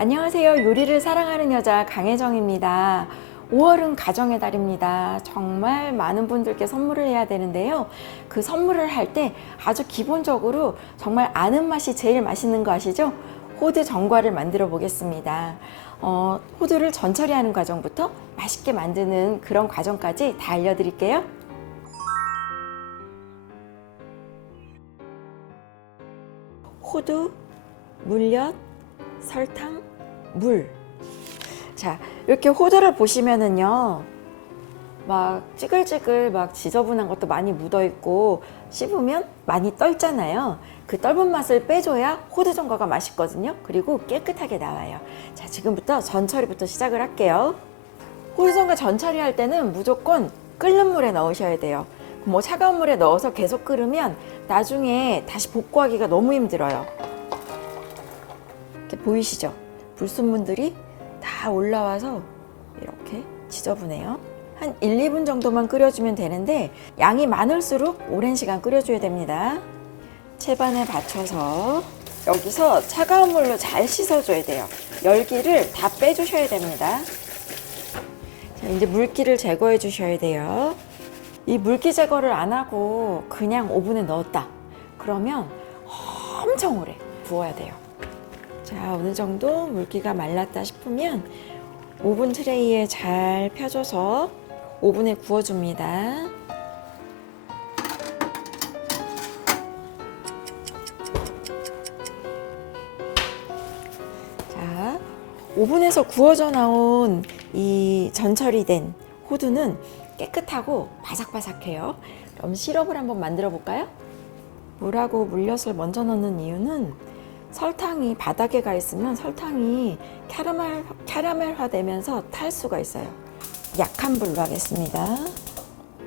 안녕하세요. 요리를 사랑하는 여자 강혜정입니다. 5월은 가정의 달입니다. 정말 많은 분들께 선물을 해야 되는데요. 그 선물을 할 때 아주 기본적으로 정말 아는 맛이 제일 맛있는 거 아시죠? 호두 전과를 만들어 보겠습니다. 어, 호두를 전처리하는 과정부터 맛있게 만드는 그런 과정까지 다 알려드릴게요. 호두, 물엿, 설탕, 물. 자, 이렇게 호두를 보시면은요. 막 찌글찌글 막 지저분한 것도 많이 묻어 있고 씹으면 많이 떨잖아요. 그 떫은 맛을 빼줘야 호두 전과가 맛있거든요. 그리고 깨끗하게 나와요. 자, 지금부터 전처리부터 시작을 할게요. 호두 전과 전처리 할 때는 무조건 끓는 물에 넣으셔야 돼요. 뭐 차가운 물에 넣어서 계속 끓으면 나중에 다시 복구하기가 너무 힘들어요. 이렇게 보이시죠? 불순물들이 다 올라와서 이렇게 지저분해요. 한 1, 2분 정도만 끓여주면 되는데 양이 많을수록 오랜 시간 끓여줘야 됩니다. 채반에 받쳐서 여기서 차가운 물로 잘 씻어줘야 돼요. 열기를 다 빼주셔야 됩니다. 자, 이제 물기를 제거해 주셔야 돼요. 이 물기 제거를 안 하고 그냥 오븐에 넣었다. 그러면 엄청 오래 구워야 돼요. 자, 어느 정도 물기가 말랐다 싶으면 오븐 트레이에 잘 펴줘서 오븐에 구워줍니다. 자, 오븐에서 구워져 나온 이 전처리 된 호두는 깨끗하고 바삭바삭해요. 그럼 시럽을 한번 만들어 볼까요? 물하고 물엿을 먼저 넣는 이유는 설탕이 바닥에 가 있으면 설탕이 캐러멜, 캐러멜화 되면서 탈 수가 있어요. 약한 불로 하겠습니다.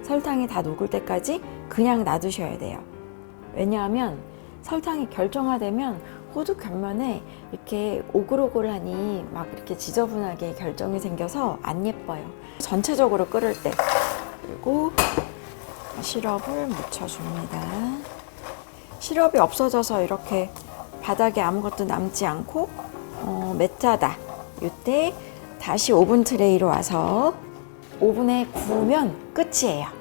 설탕이 다 녹을 때까지 그냥 놔두셔야 돼요. 왜냐하면 설탕이 결정화되면 호두 곁면에 이렇게 오글오글하니 막 이렇게 지저분하게 결정이 생겨서 안 예뻐요. 전체적으로 끓을 때 그리고 시럽을 묻혀줍니다. 시럽이 없어져서 이렇게 바닥에 아무것도 남지 않고 어, 매트하다. 이때 다시 오븐 트레이로 와서 오븐에 구우면 끝이에요.